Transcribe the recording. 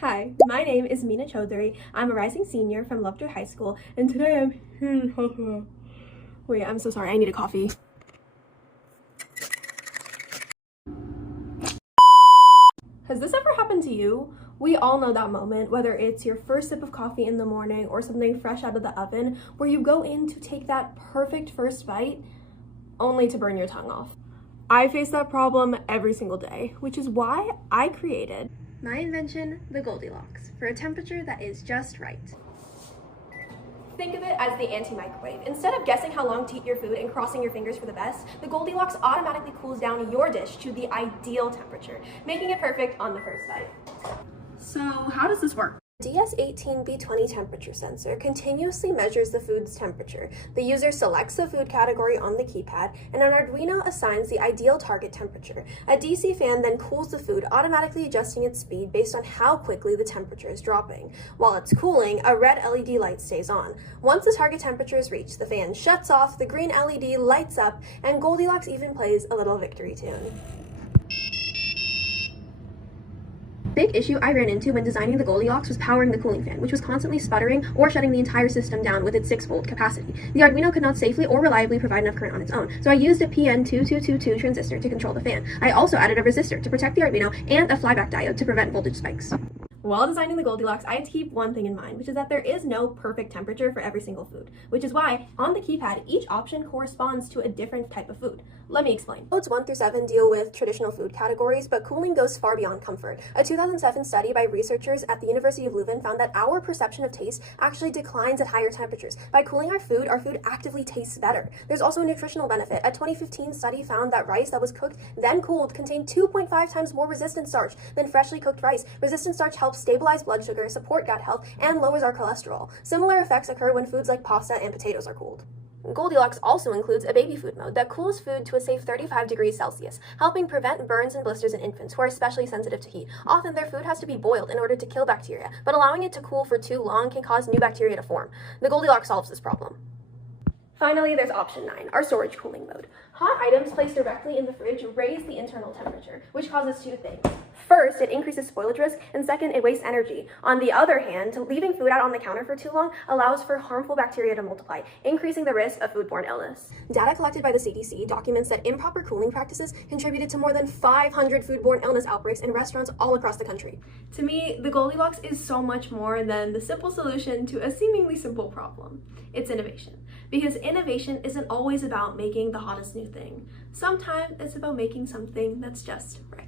Hi, my name is Ameena Chowdhury. I'm a rising senior from Lovejoy High School, and today I'm here to talk about... Wait, I'm so sorry. I need a coffee. Has this ever happened to you? We all know that moment, whether it's your first sip of coffee in the morning or something fresh out of the oven, where you go in to take that perfect first bite, only to burn your tongue off. I face that problem every single day, which is why I created my invention, the GOLDILOX, for a temperature that is just right. Think of it as the anti-microwave. Instead of guessing how long to eat your food and crossing your fingers for the best, the GOLDILOX automatically cools down your dish to the ideal temperature, making it perfect on the first bite. So how does this work? DS18B20 temperature sensor continuously measures the food's temperature. The user selects the food category on the keypad, and an Arduino assigns the ideal target temperature. A DC fan then cools the food, automatically adjusting its speed based on how quickly the temperature is dropping. While it's cooling, a red LED light stays on. Once the target temperature is reached, the fan shuts off, the green LED lights up, and GOLDILOX even plays a little victory tune. Big issue I ran into when designing the GOLDILOX was powering the cooling fan, which was constantly sputtering or shutting the entire system down with its 6-volt capacity. The Arduino could not safely or reliably provide enough current on its own, so I used a PN2222 transistor to control the fan. I also added a resistor to protect the Arduino and a flyback diode to prevent voltage spikes. While designing the GOLDILOX, I had to keep one thing in mind, which is that there is no perfect temperature for every single food, which is why on the keypad, each option corresponds to a different type of food. Let me explain. Codes 1 through 7 deal with traditional food categories, but cooling goes far beyond comfort. A 2007 study by researchers at the University of Leuven found that our perception of taste actually declines at higher temperatures. By cooling our food actively tastes better. There's also a nutritional benefit. A 2015 study found that rice that was cooked, then cooled, contained 2.5 times more resistant starch than freshly cooked rice. Resistant starch helps stabilize blood sugar, support gut health, and lowers our cholesterol. Similar effects occur when foods like pasta and potatoes are cooled. GOLDILOX also includes a baby food mode that cools food to a safe 35 degrees Celsius, helping prevent burns and blisters in infants who are especially sensitive to heat. Often their food has to be boiled in order to kill bacteria, but allowing it to cool for too long can cause new bacteria to form. The GOLDILOX solves this problem. Finally, there's option 9, our storage cooling mode. Hot items placed directly in the fridge raise the internal temperature, which causes two things. First, it increases spoilage risk, and second, it wastes energy. On the other hand, leaving food out on the counter for too long allows for harmful bacteria to multiply, increasing the risk of foodborne illness. Data collected by the CDC documents that improper cooling practices contributed to more than 500 foodborne illness outbreaks in restaurants all across the country. To me, the GOLDILOX is so much more than the simple solution to a seemingly simple problem. It's innovation. Because innovation isn't always about making the hottest new thing. Sometimes it's about making something that's just right.